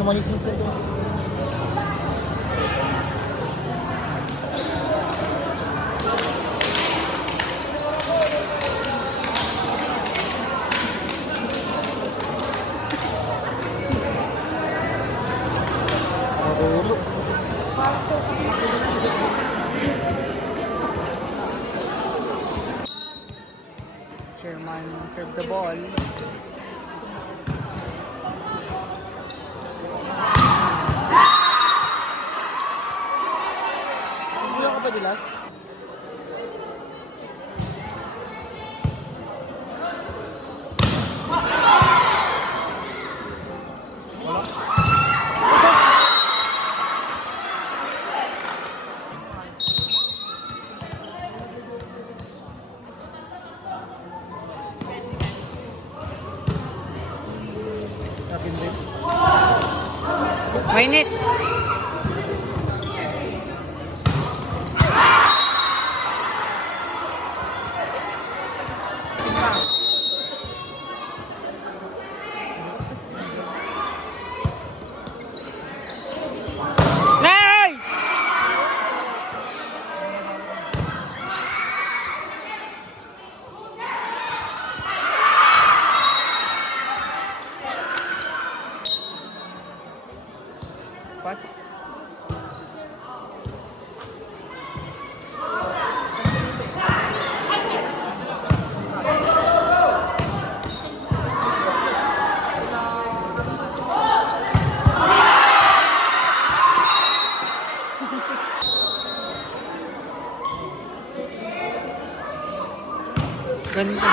umalis yung sir. Chairman serve the ball. Hindi ako ba dilas? Mainit. Nice! Pas. Ganda.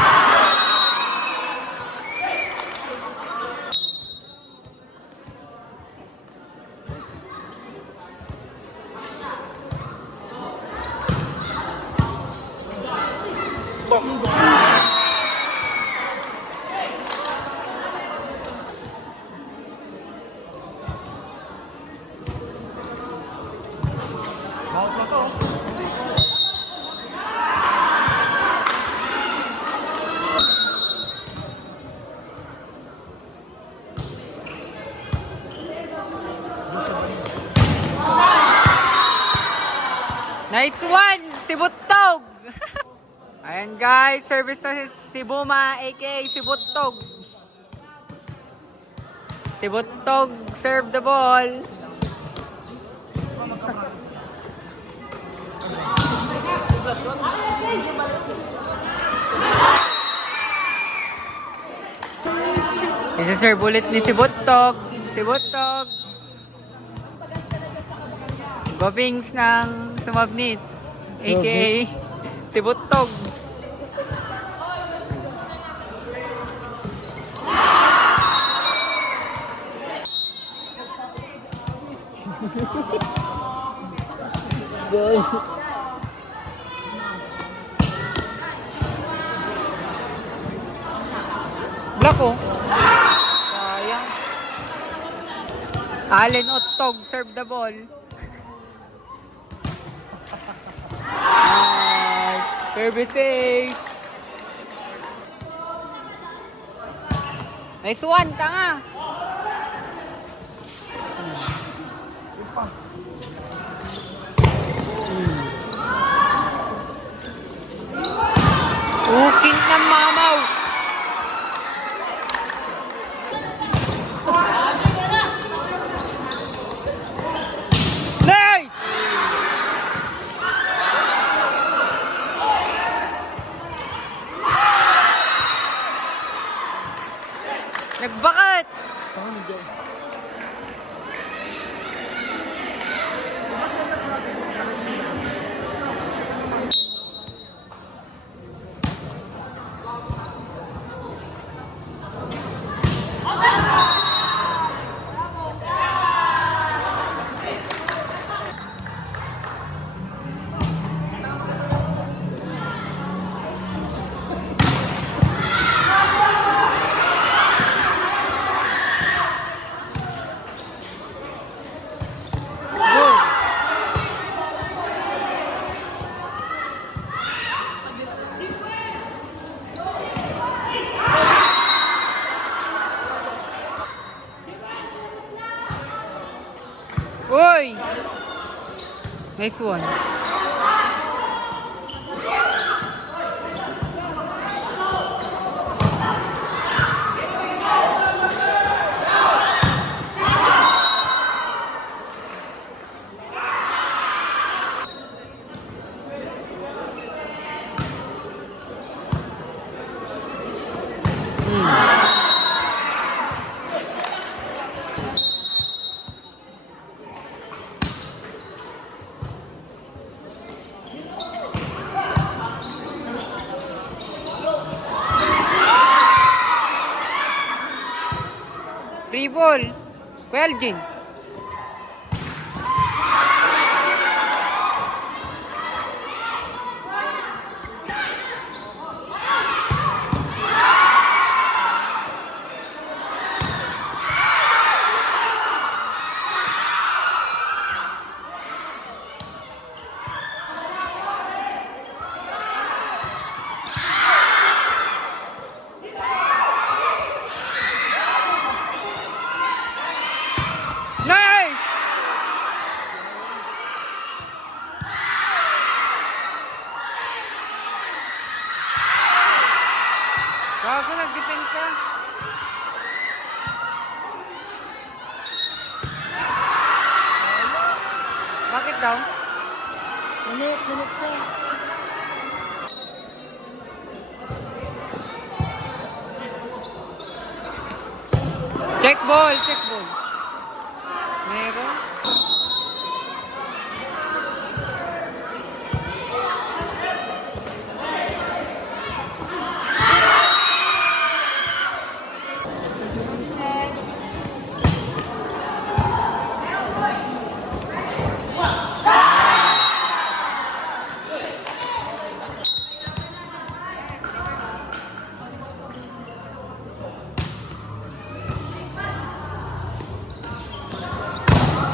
Nice one! Si Buttog! Ayan guys, service na si Buma aka si Buttog. Si Buttog serve the ball. Isi-serve ulit ni si Buttog. Si Buttog. Gopings ng Sumabnit aka si Buttog. Block oh. Sayang. Allen Ottog serve the ball. Service safe. Nice one, tanga. Ukin ng mamaw. Nice! Nagbakat! Uy! Nice one. Free ball. Kuya Elgin. Nice! Bago nagdepensa. Bakit daw? Minute sa. Check ball, check ball. Meron.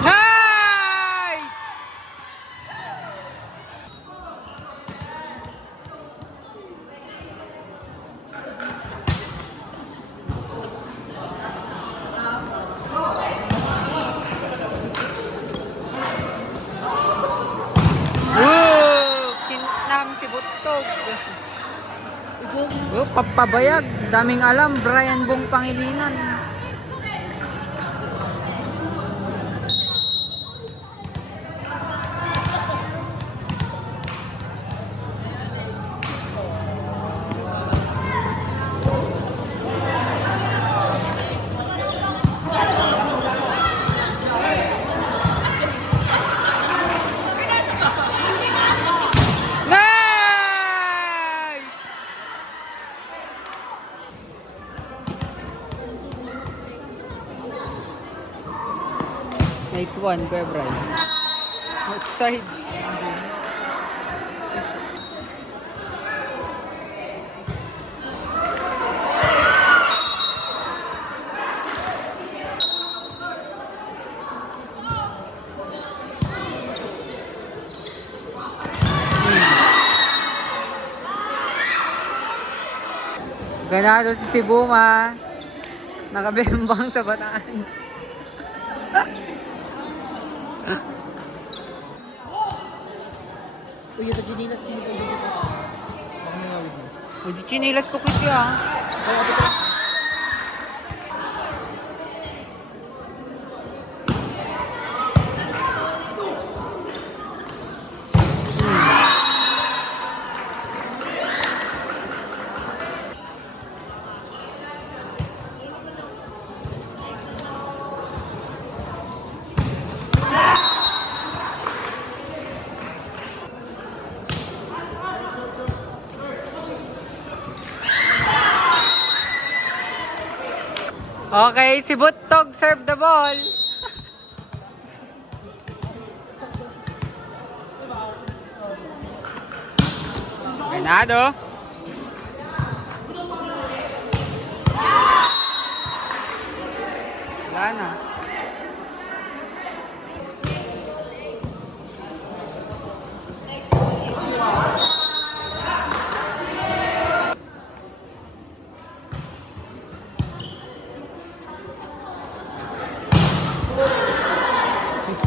Nice! Woo! Kinam si Butog. Oh, papabayag. Daming alam. Brian Bong Pangilinan. Nice! Nice one, Kuya Brian. Outside. Ganado si Sibuma. Nakabembang sa bataan. Uy, ito chinilas kinipon din sa pa. Baka may ngawid mo. Uy, chinilas ko kasi ah. Kaya kapit ka. Okay, si Butog serve the ball. Ganado. Wala na.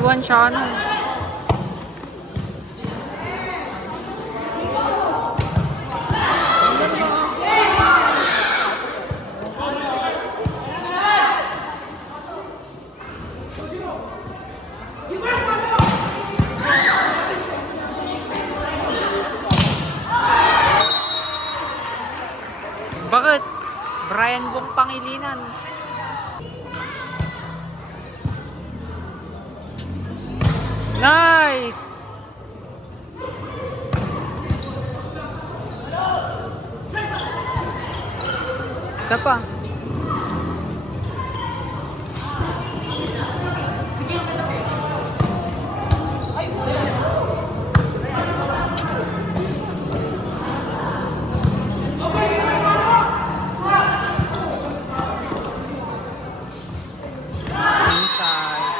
Tiguan siya, ano. Bakit? Brian Bong Pangilinan. Nice! Isa pa. Inside.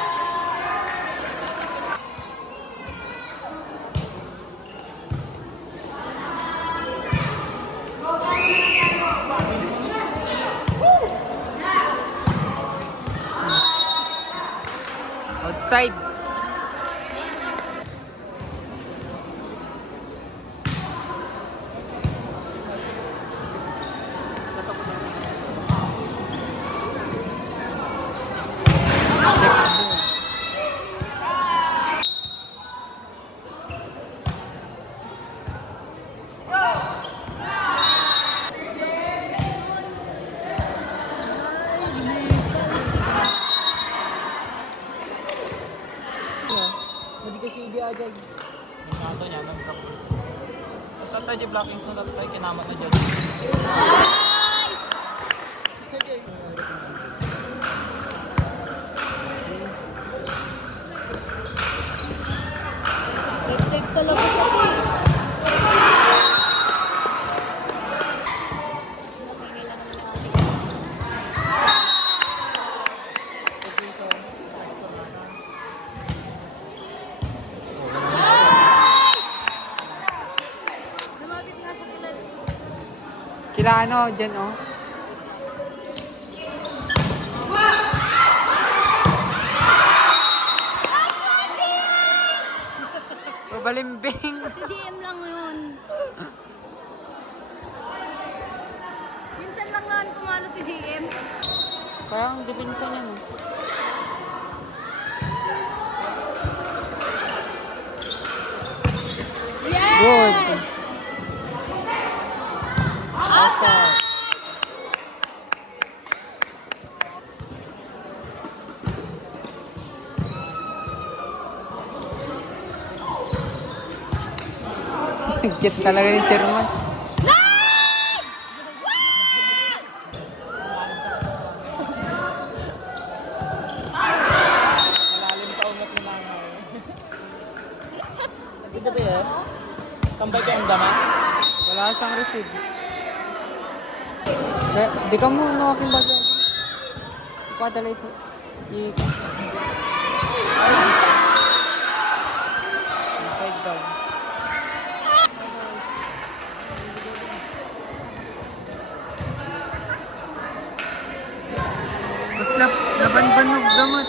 Outside. Hindi kasi i-agay. Yung kanto niya, nag-drop. Tapos kanta di blocking sa lap tayo, kinamat na dyan. Take talaga kasi. Lumapit nga siya kila. Kila ano, dyan oh. Pabalimbing. Si GM lang yun. Minsan lang naman pumalo si GM. Parang depensa niya, no? Yes! Good. Outside. Cute talaga ni Sherman. Malalim taon na pinangay. Sige ba yan? Tambay kayong dama? Wala siyang receive. Di ka mo aking bagay. Ipadala isa. Inside down. Basta nabanbanog gamot.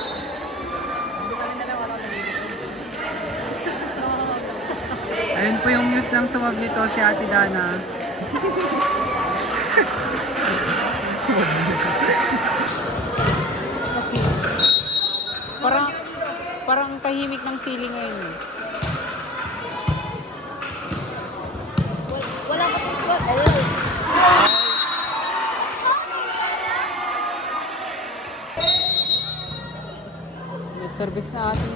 Ayun po yung news ng sumab nito si Ate Dana. Parang parang tahimik ng sili ngayon eh. Wala ka pang ayun. Net service na atin.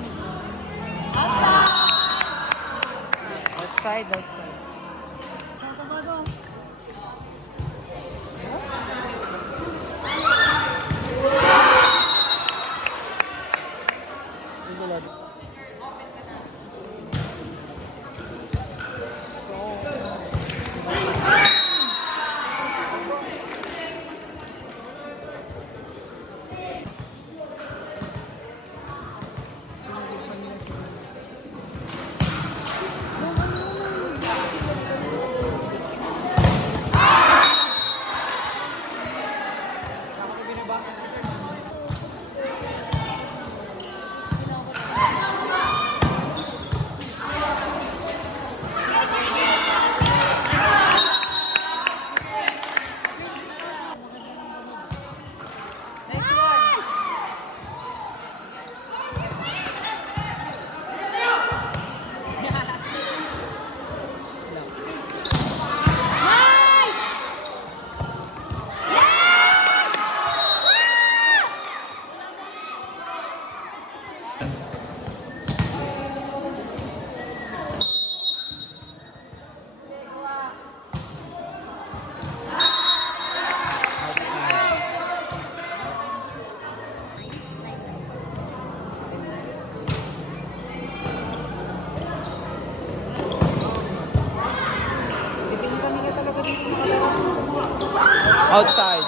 Outside, outside. Bago-bago. Outside.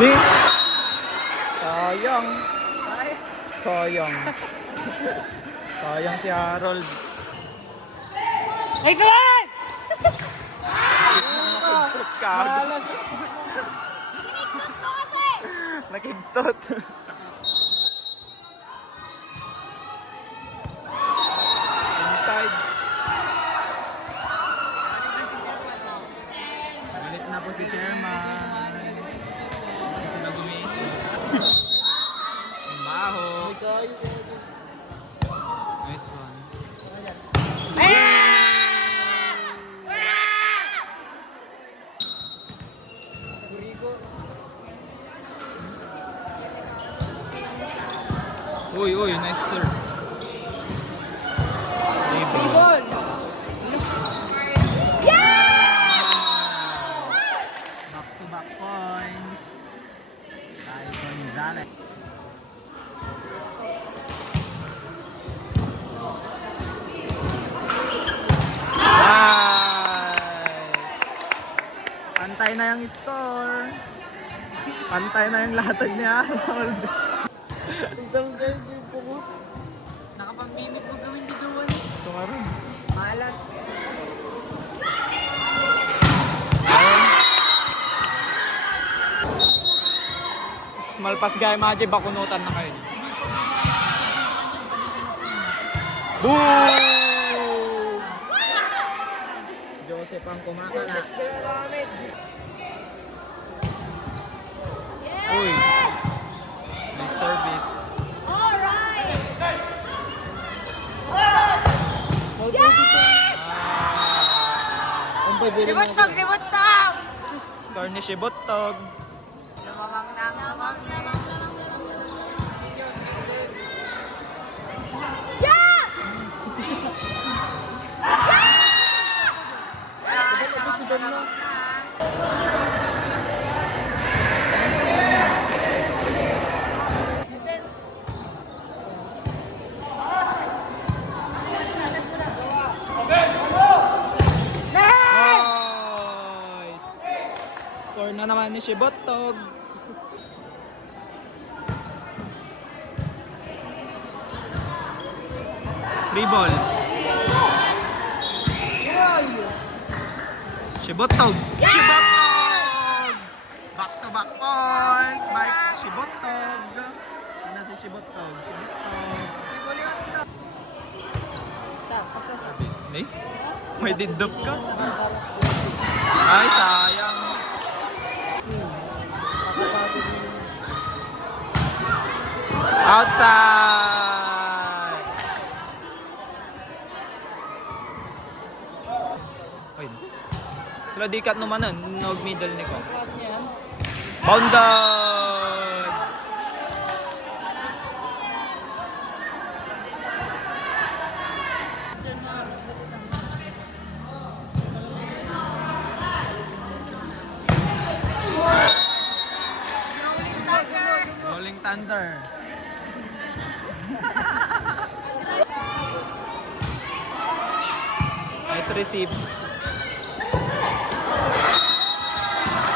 Ni. Sayang. Sayang. Sayang si Harold. Ay, kawan! Nakigtot ka. Nakigtot. Inside. Galit na po si Chairman. Hindi sila gumising. Ang baho. Nice one. Uy, uy, nice sir. Ball! Back to back points. Tayo Gonzalez. Pantay na yung score. Pantay na yung latag ni Harold. Nakapambimik mo gawin di gawan. So karon. Malas. Malpas gaya maji bakunutan na kayo. Boom! Joseph ang kumakala. Uy. Nice service. Alright! Sibutog! Sibutog! Score ni Shibotog. Lumamang na ang lumang na. Yeah! Nice! Score na naman ni Shibotog. Free ball. Shibotog. Shibotog! Back to back points by Shibotog. Ano si Shibotog? Shibotog. Service. May? May didop ka? Ay, sayang. Outside! Ay. Sila dikat numanan, nog middle ni ko. Bounded! Rolling Thunder. Nice receive.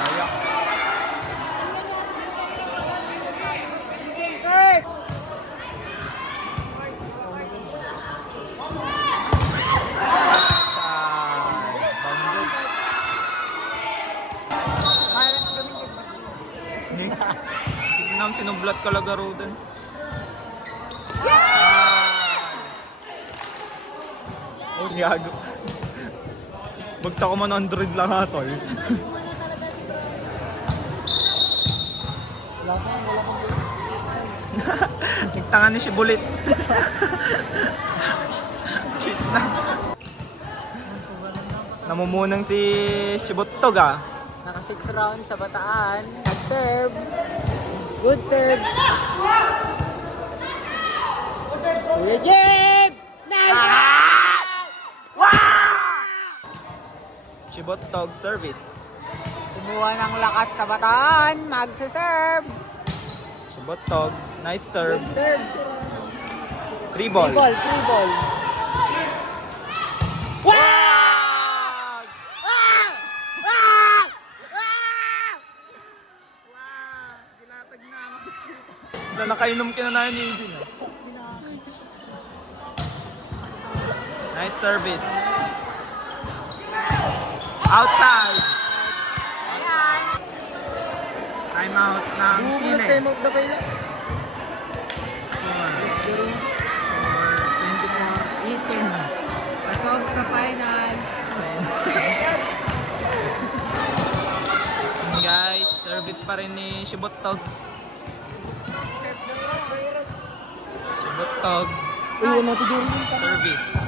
Ayak. Tingnan sinublat ka lagaro dun. Oh, gago. Bagta ko man 100 lang ha, tol. Nagtanga ni si Bulit. Shit na. Namumunang si Shibuttog ah. Naka 6 rounds sa bataan. Nag-serve. Good serve. Reject! Shibuttog service. Kumuha ng lakas sa bataan. Magsa-serve. Shibuttog, nice serve. Good serve. 3 ball. Free ball. Wag! Na nakainom ka na yun yung din. Nice service. Outside. Time out ng Sile. Time out na kayo. Pasok sa final. Guys, service pa rin ni Shibuttog. Shibuttog, Uy, wala to doon. service.